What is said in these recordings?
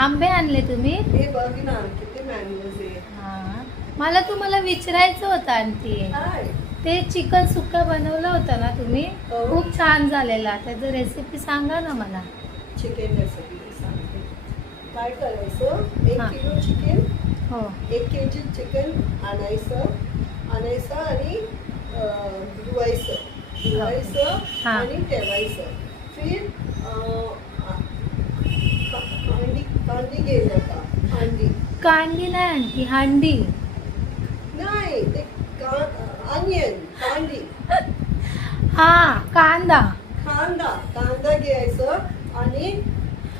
आंबे आणले तुम्ही? हे बघ ना किती मँगोज आहे. हा, मला तुम्हाला विचारायचं होतं आंटी. काय? ते चिकन सुक्का बनवलं होतं ना तुम्ही, हो. खूप छान झालेला. त्याचं रेसिपी सांगा ना मला. चिकन रेसिपी सांगते. काय करायचं, 1 हा. किलो चिकन, हो 1 केजी चिकन आणायचं आणि धुवायचं हा. आणि ठेवायचं. फिर कांदी घ्यायचं का, कांदी नाही आंटी, हांडी. नाही ते ऑनियन, कांदी, हा कांदा. कांदा घ्यायचं आणि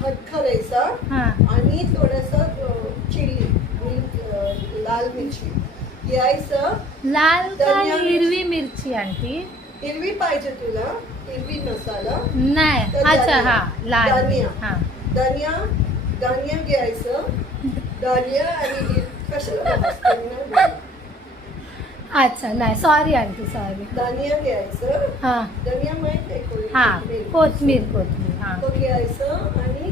खडखडायचा हा आणि थोडंसं चिली, लाल मिरची घ्यायचं. लाल का धनिया हिरवी मिरची आंटी? हिरवी पाहिजे तुला, हिरवी मसाला. नाही, तर अच्छा धनिया. हा लाल. धनिया. हा धनिया घ्यायचं. धनिया आणि कशाला भाजते ना? अच्छा नाही, सॉरी आंटी, सॉरी. धनिया घ्यायचं. हा धनिया माहित आहे हा कोथिंबीर. कोथमीर हा. तो घ्यायचं आणि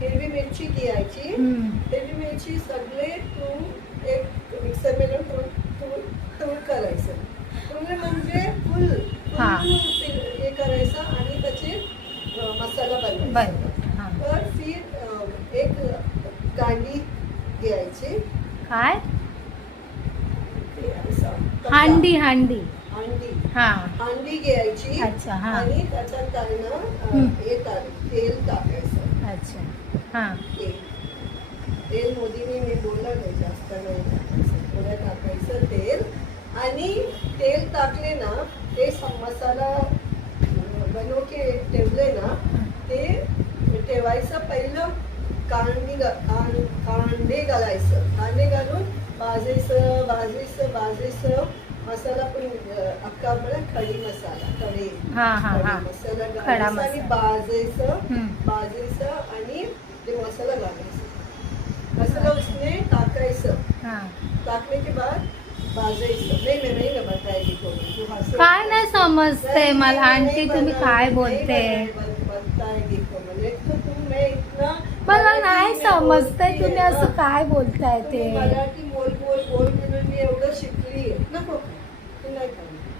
हिरवी मिरची घ्यायची. हम्म. हिरवी मिरची सगळे तू एक मिक्सर मध्ये तूळ करायचं. तूळ म्हणजे फुल हा. हे करायचं आणि त्याचे मसाला बनवायचा. हा. तर फिर एक कांदी घ्यायची. काय? ते असं हांडी अंडी हा. अंडी घ्यायची. अच्छा हा. आणि त्याच्यात काय ना तेल टाकायचं. अच्छा हा. तेल मोदीने मी बोलला नाही, जास्त नाही टाकायचं, थोडं टाकायचं तेल. आणि तेल टाकले ना, ते मसाला बनव के ठेवले ना, ते ठेवायचं. पहिलं कांदे घालायचं. कांदे घालून भाजायचं. मसाला पण अख्खा आपला खडी हा हा हा. मसाला खडा घालायचा आणि भाजायचं आणि ते मसाला घालायचं. मसाला उसने टाकायचं. हा. टाकने के बाद भाजायचं. नाही ना बताएगी कोणी, तू हसत. काय नाही समजते मला आंटी, नहीं तुम्ही बना- काय नहीं बोलते? बताएगी कोमल. एक तो तुम मैं इतना मला नाही मराठी में समजतंय बोलती तुम्ही है असं ना. काय बोलताय ते. तुम्ही मराठी बोल म्हणून मी एवढं शिकली. नको तू नाही खाणार.